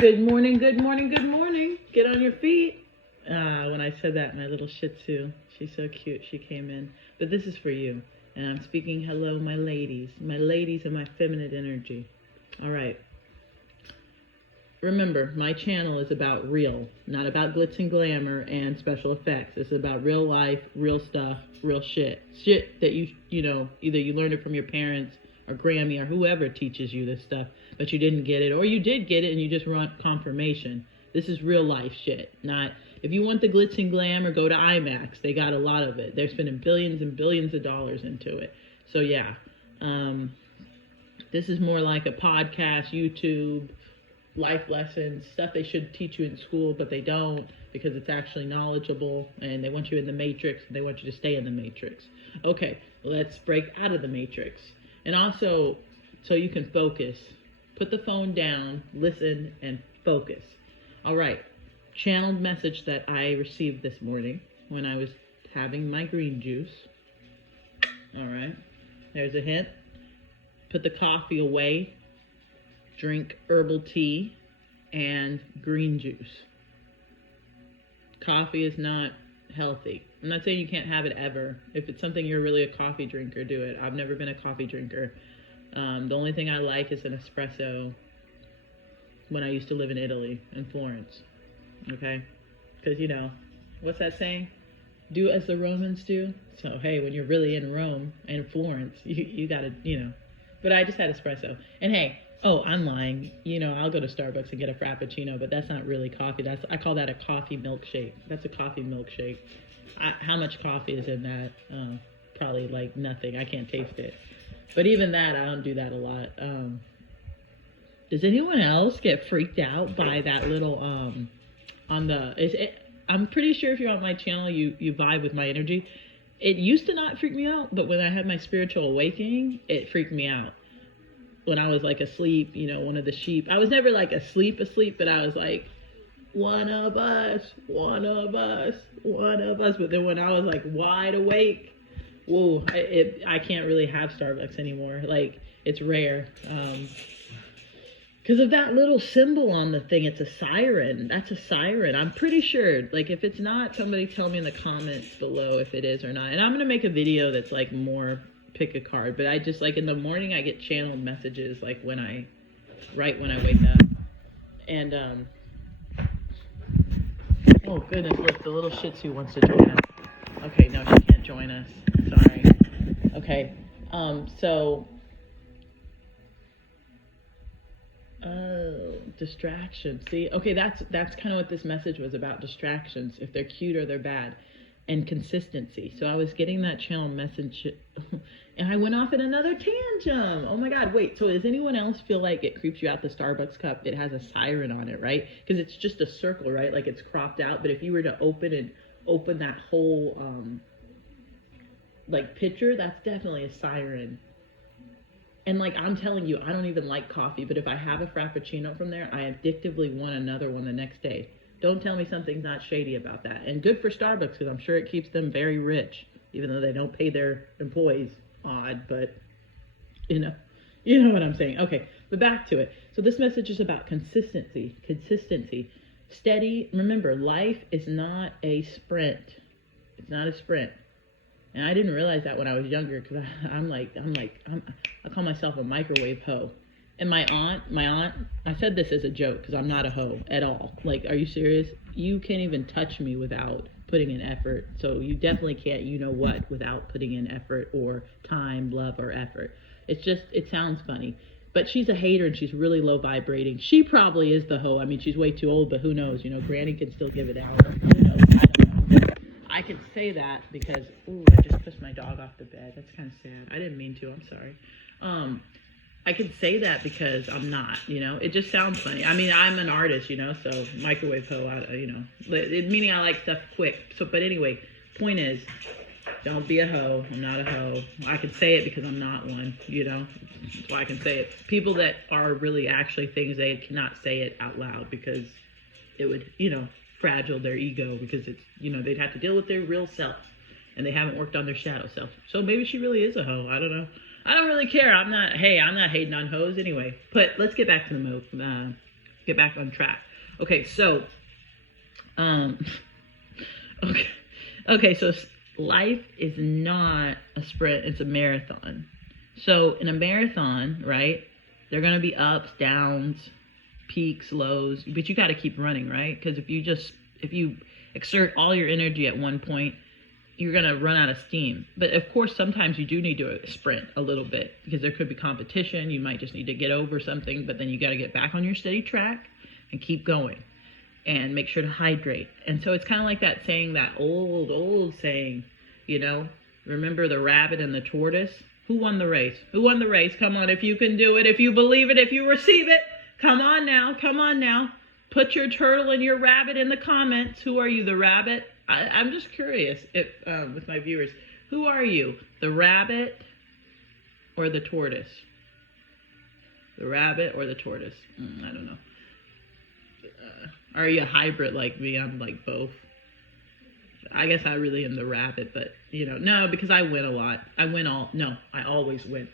Good morning, good morning, good morning. Get on your feet. When I said that, my little Shih Tzu, she's so cute, she came in. But this is for you. And I'm speaking hello, my ladies and my feminine energy. All right. Remember, my channel is about real, not about glitz and glamour and special effects. It's about real life, real stuff, real shit. Shit that you know, either you learned it from your parents or Grammy or whoever teaches you this stuff, but you didn't get it, or you did get it and you just want confirmation. This is real life shit. Not, if you want the glitz and glamour, go to IMAX. They got a lot of it. They're spending billions and billions of dollars into it. So yeah, this is more like a podcast, YouTube, life lessons, stuff they should teach you in school, but they don't, because it's actually knowledgeable and they want you in the matrix and they want you to stay in the matrix. Okay, let's break out of the matrix. And also, so you can focus. Put the phone down, listen, and focus. All right, channeled message that I received this morning when I was having my green juice. All right, there's a hint. Put the coffee away. Drink herbal tea and green juice. Coffee is not healthy. I'm not saying you can't have it ever. If it's something you're really a coffee drinker, do it. I've never been a coffee drinker. The only thing I like is an espresso when I used to live in Italy, in Florence. Okay? Because, you know, what's that saying? Do as the Romans do. So, hey, when you're really in Rome and Florence, you gotta, you know. But I just had espresso. And hey, oh, I'm lying. You know, I'll go to Starbucks and get a Frappuccino, but that's not really coffee. I call that a coffee milkshake. That's a coffee milkshake. How much coffee is in that? Probably like nothing. I can't taste it. But even that, I don't do that a lot. Does anyone else get freaked out by that little, I'm pretty sure if you're on my channel, you vibe with my energy. It used to not freak me out, but when I had my spiritual awakening, it freaked me out. When I was like asleep, you know, one of the sheep. I was never like asleep, but I was like, one of us. But then when I was like wide awake, whoa, I can't really have Starbucks anymore. Like, it's rare. Because of that little symbol on the thing, it's a siren. That's a siren. I'm pretty sure. Like, if it's not, somebody tell me in the comments below if it is or not. And I'm going to make a video that's like more pick a card. But I just, like, in the morning, I get channeled messages, like, right when I wake up. And, oh, goodness, look, the little Shih Tzu wants to join us. Okay, no, she can't join us. Sorry. Okay, distraction. See, okay, that's kind of what this message was about, distractions, if they're cute or they're bad, and consistency. So I was getting that channel message, and I went off in another tangent. Oh my God, wait, so does anyone else feel like it creeps you out, the Starbucks cup? It has a siren on it, right? Because it's just a circle, right? Like, it's cropped out, but if you were to open that whole, like, picture, that's definitely a siren. And, like, I'm telling you, I don't even like coffee, but if I have a Frappuccino from there, I addictively want another one the next day. Don't tell me something's not shady about that. And good for Starbucks, because I'm sure it keeps them very rich, even though they don't pay their employees. Odd, but, you know what I'm saying. Okay, but back to it. So this message is about consistency. Steady. Remember, life is not a sprint. It's not a sprint. And I didn't realize that when I was younger, because I call myself a microwave hoe. And my aunt, I said this as a joke, because I'm not a hoe at all. Like, are you serious? You can't even touch me without putting in effort. So you definitely can't, you know what, without putting in effort or time, love, or effort. It's just, it sounds funny. But she's a hater and she's really low vibrating. She probably is the hoe. I mean, she's way too old, but who knows? You know, Granny can still give it out. Who knows? I can say that because, ooh, I just pushed my dog off the bed. That's kind of sad. I didn't mean to. I'm sorry. I can say that because I'm not, you know. It just sounds funny. I mean, I'm an artist, you know, so microwave hoe, you know. Meaning I like stuff quick. So, but anyway, point is, don't be a hoe. I'm not a hoe. I can say it because I'm not one, you know. That's why I can say it. People that are really actually things, they cannot say it out loud because it would, you know, fragile their ego, because it's, you know, they'd have to deal with their real self and they haven't worked on their shadow self. So maybe she really is a hoe. I don't know. I don't really care. I'm not hating on hoes anyway. But let's get back to the get back on track. Okay, so, okay, so life is not a sprint, it's a marathon. So in a marathon, right, there are going to be ups, downs, peaks, lows, but you got to keep running, right? Because if you exert all your energy at one point, you're going to run out of steam. But of course, sometimes you do need to sprint a little bit because there could be competition. You might just need to get over something, but then you got to get back on your steady track and keep going and make sure to hydrate. And so it's kind of like that saying, that old saying, remember the rabbit and the tortoise? Who won the race? Who won the race? Come on, if you can do it, if you believe it, if you receive it, come on now. Put your turtle and your rabbit in the comments. Who are you, the rabbit? I'm just curious if with my viewers, who are you, the rabbit or the tortoise? The rabbit or the tortoise? I don't know. Are you a hybrid like me? I'm like both. I guess I really am the rabbit, but no, because I win a lot. I always win.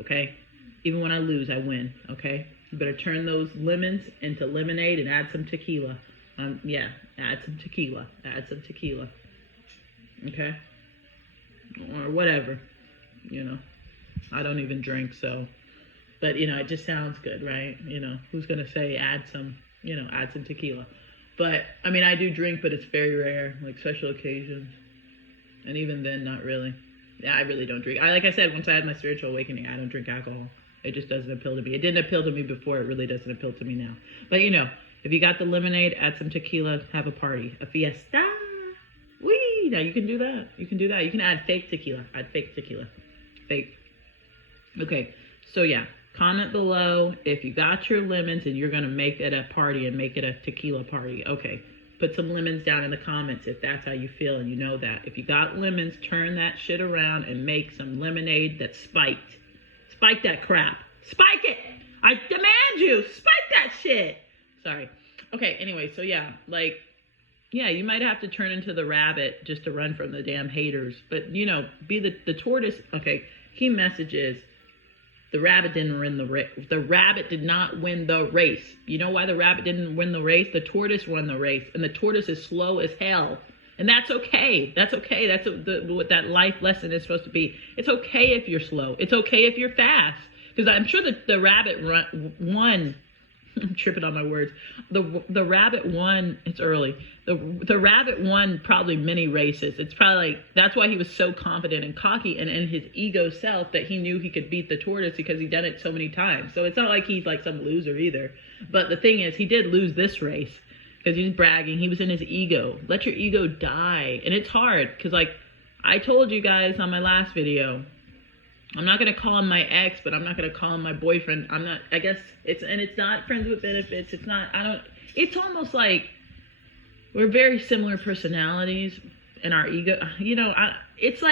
Okay? Even when I lose, I win. Okay? You better turn those lemons into lemonade and add some tequila. Add some tequila. Okay? Or whatever. I don't even drink, so. But, it just sounds good, right? Who's going to say add some tequila? But, I do drink, but it's very rare, like special occasions. And even then, not really. Yeah, I really don't drink. Like I said, once I had my spiritual awakening, I don't drink alcohol. It just doesn't appeal to me. It didn't appeal to me before. It really doesn't appeal to me now. But, if you got the lemonade, add some tequila, have a party. A fiesta. Whee! Now, you can do that. You can add fake tequila. Fake. Okay. So, yeah. Comment below if you got your lemons and you're going to make it a party and make it a tequila party. Okay. Put some lemons down in the comments if that's how you feel and you know that. If you got lemons, turn that shit around and make some lemonade that's spiked. Spike that crap. Spike it! I demand you! Spike that shit! Sorry. Okay, anyway, so yeah, you might have to turn into the rabbit just to run from the damn haters. But, be the tortoise. Okay, key message is, the rabbit didn't win the race. The rabbit did not win the race. You know why the rabbit didn't win the race? The tortoise won the race. And the tortoise is slow as hell. And that's okay. That's okay. That's what that life lesson is supposed to be. It's okay if you're slow. It's okay if you're fast. Because I'm sure that the rabbit won. I'm tripping on my words. The rabbit won. It's early. The rabbit won probably many races. It's probably that's why he was so confident and cocky and in his ego self that he knew he could beat the tortoise because he'd done it so many times. So it's not like he's like some loser either. But the thing is, he did lose this race because he was bragging. He was in his ego. Let your ego die. And it's hard because I told you guys on my last video, I'm not going to call him my ex, but I'm not going to call him my boyfriend. It's not friends with benefits. It's almost like we're very similar personalities and our ego, it's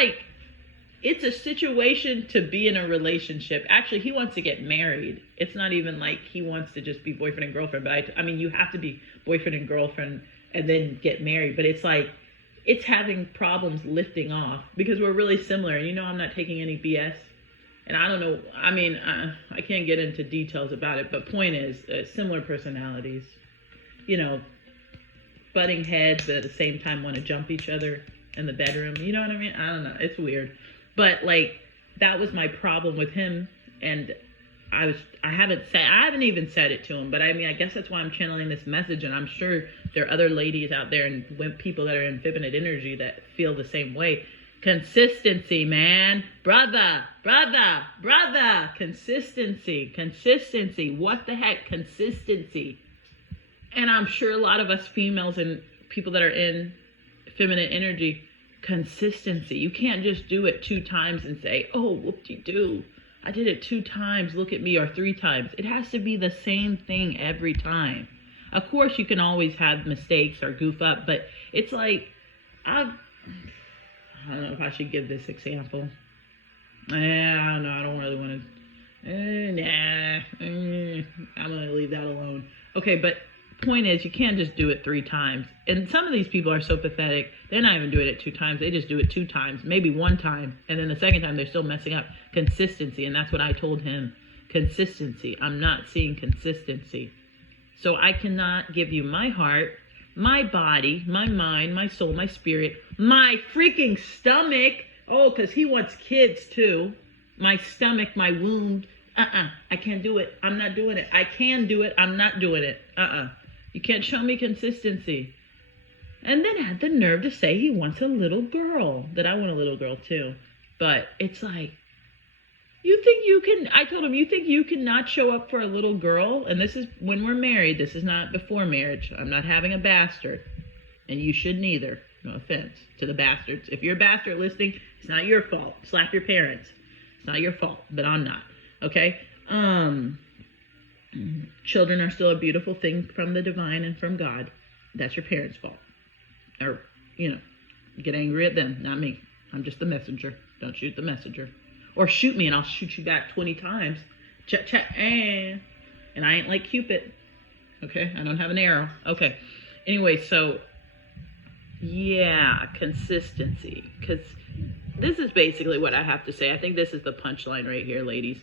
a situation to be in a relationship. Actually, he wants to get married. It's not even like he wants to just be boyfriend and girlfriend, but you have to be boyfriend and girlfriend and then get married. But it's having problems lifting off because we're really similar. And I'm not taking any BS. And I don't know, I can't get into details about it, but point is, similar personalities, butting heads, but at the same time want to jump each other in the bedroom. You know what I mean? I don't know. It's weird. But that was my problem with him. And I haven't even said it to him, but I guess that's why I'm channeling this message. And I'm sure there are other ladies out there and people that are in feminine energy that feel the same way. Consistency, man. Brother. Consistency. What the heck? Consistency. And I'm sure a lot of us females and people that are in feminine energy, consistency. You can't just do it 2 times and say, oh, whoop-de-doo. I did it 2 times, look at me, or 3 times. It has to be the same thing every time. Of course, you can always have mistakes or goof up, but it's like, I don't know if I should give this example. I don't know. I don't really want to. I'm going to leave that alone. Okay, but point is, you can't just do it 3 times. And some of these people are so pathetic. They're not even doing it 2 times. They just do it 2 times, maybe 1 time. And then the second time, they're still messing up. Consistency. And that's what I told him. Consistency. I'm not seeing consistency. So I cannot give you my heart, my body, my mind, my soul, my spirit, my freaking stomach. Oh, because he wants kids too. My stomach, my wound. I can't do it. I'm not doing it. I can do it. I'm not doing it. You can't show me consistency. And then had the nerve to say he wants a little girl. That I want a little girl too. But it's like, you think you can, I told him, you think you can not show up for a little girl? And this is when we're married. This is not before marriage. I'm not having a bastard. And you shouldn't either. No offense to the bastards. If you're a bastard listening, it's not your fault. Slap your parents. It's not your fault, but I'm not. Okay? Children are still a beautiful thing from the divine and from God. That's your parents' fault. Or, get angry at them, not me. I'm just the messenger. Don't shoot the messenger. Or shoot me and I'll shoot you back 20 times. And I ain't like Cupid. Okay? I don't have an arrow. Okay. Anyway, so, yeah, consistency. Because this is basically what I have to say. I think this is the punchline right here, ladies.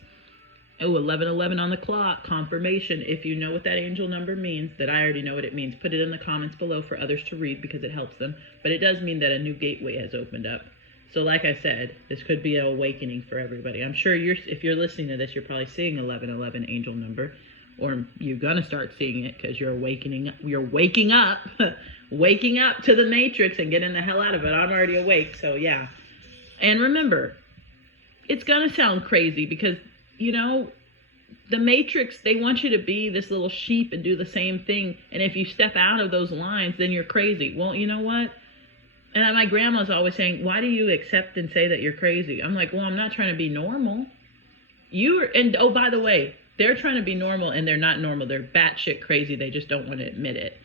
Oh, 11:11 on the clock. Confirmation. If you know what that angel number means, that I already know what it means, put it in the comments below for others to read because it helps them. But it does mean that a new gateway has opened up. So like I said, this could be an awakening for everybody. I'm sure if you're listening to this, you're probably seeing 11:11 angel number, or you're going to start seeing it because you're awakening. You're waking up, waking up to the matrix and getting the hell out of it. I'm already awake. So yeah. And remember, it's going to sound crazy because, the matrix, they want you to be this little sheep and do the same thing. And if you step out of those lines, then you're crazy. Well, you know what? And my grandma's always saying, why do you accept and say that you're crazy? I'm like, well, I'm not trying to be normal. Oh, by the way, they're trying to be normal and they're not normal. They're batshit crazy. They just don't want to admit it.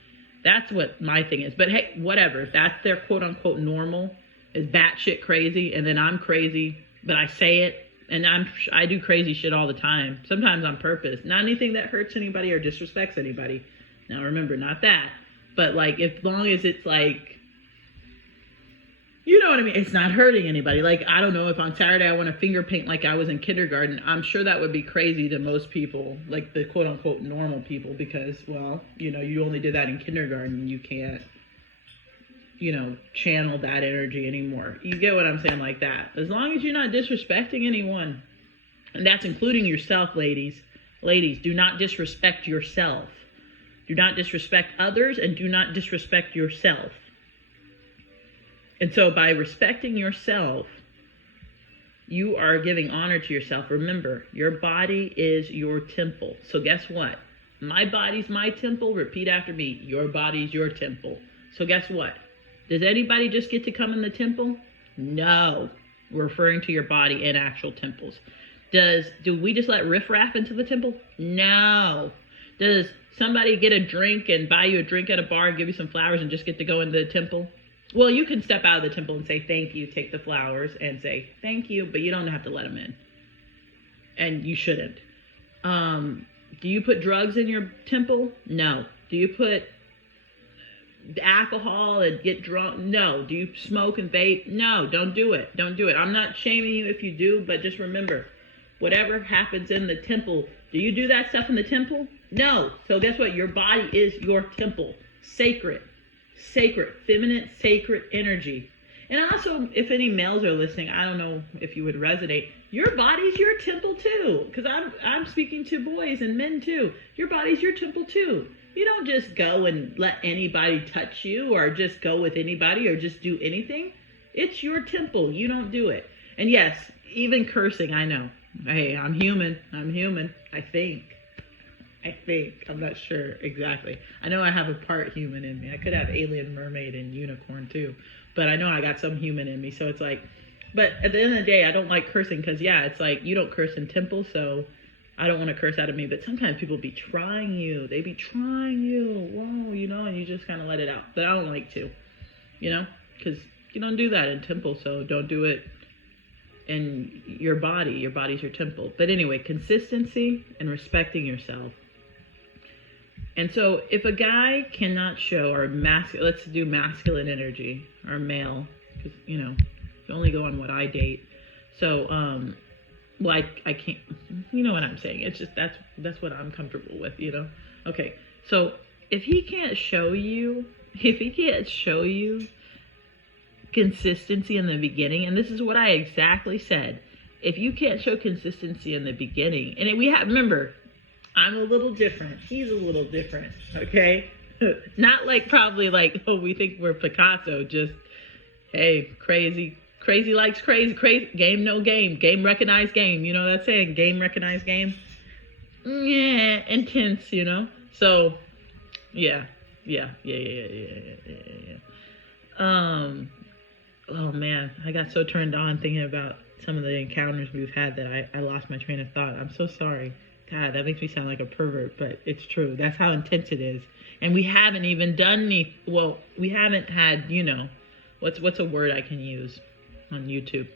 That's what my thing is. But hey, whatever. If that's their quote unquote normal, is batshit crazy. And then I'm crazy, but I say it. And I do crazy shit all the time. Sometimes on purpose. Not anything that hurts anybody or disrespects anybody. Now remember, not that. But like, as long as it's like, you know what I mean? It's not hurting anybody. Like, I don't know if on Saturday I want to finger paint like I was in kindergarten. I'm sure that would be crazy to most people, like the quote unquote normal people, because, well, you only did that in kindergarten. You can't, channel that energy anymore. You get what I'm saying? Like that. As long as you're not disrespecting anyone. And that's including yourself, ladies. Ladies, do not disrespect yourself. Do not disrespect others and do not disrespect yourself. And so by respecting yourself, you are giving honor to yourself. Remember, your body is your temple. So guess what? My body's my temple. Repeat after me. Your body's your temple. So guess what? Does anybody just get to come in the temple? No. We're referring to your body and actual temples. Do we just let riffraff into the temple? No. Does somebody get a drink and buy you a drink at a bar, give you some flowers, and just get to go into the temple? Well, you can step out of the temple and say thank you, take the flowers and say thank you, but you don't have to let them in. And you shouldn't. Do you put drugs in your temple? No. Do you put alcohol and get drunk? No. Do you smoke and vape? No, don't do it. Don't do it. I'm not shaming you if you do, but just remember, whatever happens in the temple, do you do that stuff in the temple? No. So guess what? Your body is your temple. Sacred, feminine, sacred energy. And also, if any males are listening, I don't know if you would resonate. Your body's your temple too. Because I'm speaking to boys and men too. Your body's your temple too. You don't just go and let anybody touch you or just go with anybody or just do anything. It's your temple. You don't do it. And yes, even cursing, I know. Hey, I'm human. I think. I'm not sure exactly. I know I have a part human in me. I could have alien, mermaid, and unicorn too. But I know I got some human in me. So it's like, but at the end of the day, I don't like cursing because, yeah, it's like you don't curse in temple. So I don't want to curse out of me. But sometimes people be trying you. They be trying you. Whoa, and you just kind of let it out. But I don't like to, because you don't do that in temple. So don't do it in your body. Your body's your temple. But anyway, consistency and respecting yourself. And so if a guy cannot show, or let's do masculine energy, or male, because, you only go on what I date. So well, I can't, you know what I'm saying. It's just, that's what I'm comfortable with, you know? Okay. So if he can't show you consistency in the beginning, and this is what I exactly said, if you can't show consistency in the beginning, and remember, I'm a little different, he's a little different, okay? Not like probably like, oh, we think we're Picasso, just, hey, crazy likes crazy, game no game, game recognize game, you know that saying, game recognize game? Yeah, intense, you know? So, yeah. Oh man, I got so turned on thinking about some of the encounters we've had that I lost my train of thought. I'm so sorry. God, that makes me sound like a pervert, but it's true. That's how intense it is. And we haven't even done we haven't had, you know, what's a word I can use on YouTube?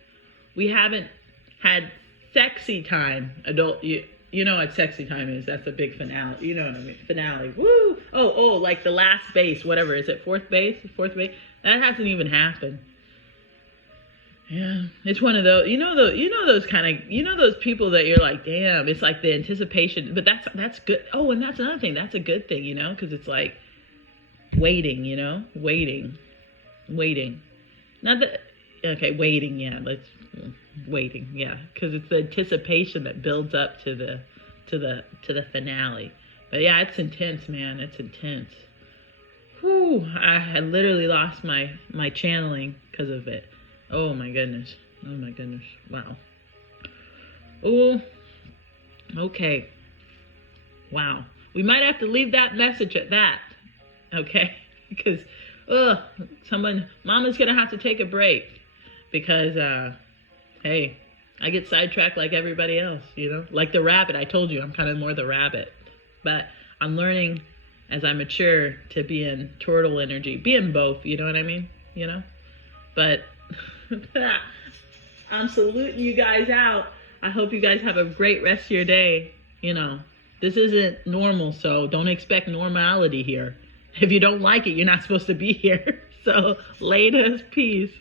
We haven't had sexy time, you know what sexy time is. That's a big finale. You know what I mean? Finale. Woo! Oh, like the last base, whatever. Is it fourth base? That hasn't even happened. Yeah, it's one of those, those people that you're like, damn, it's like the anticipation, but that's good. Oh, and that's another thing. That's a good thing, you know, because it's like waiting, you know, waiting. Not that, okay, waiting, yeah, waiting, yeah, because it's the anticipation that builds up to the finale. But yeah, it's intense, man. It's intense. Whew, I had literally lost my channeling because of it. Oh my goodness. Wow. Oh, okay. Wow. We might have to leave that message at that. Okay? Because, Mama's going to have to take a break. Because, hey, I get sidetracked like everybody else, you know? Like the rabbit. I told you, I'm kind of more the rabbit. But I'm learning as I mature to be in turtle energy. Be in both, you know what I mean? You know? But I'm saluting you guys out. I hope you guys have a great rest of your day. You know, this isn't normal, so don't expect normality here. If you don't like it, you're not supposed to be here. So, latest, peace.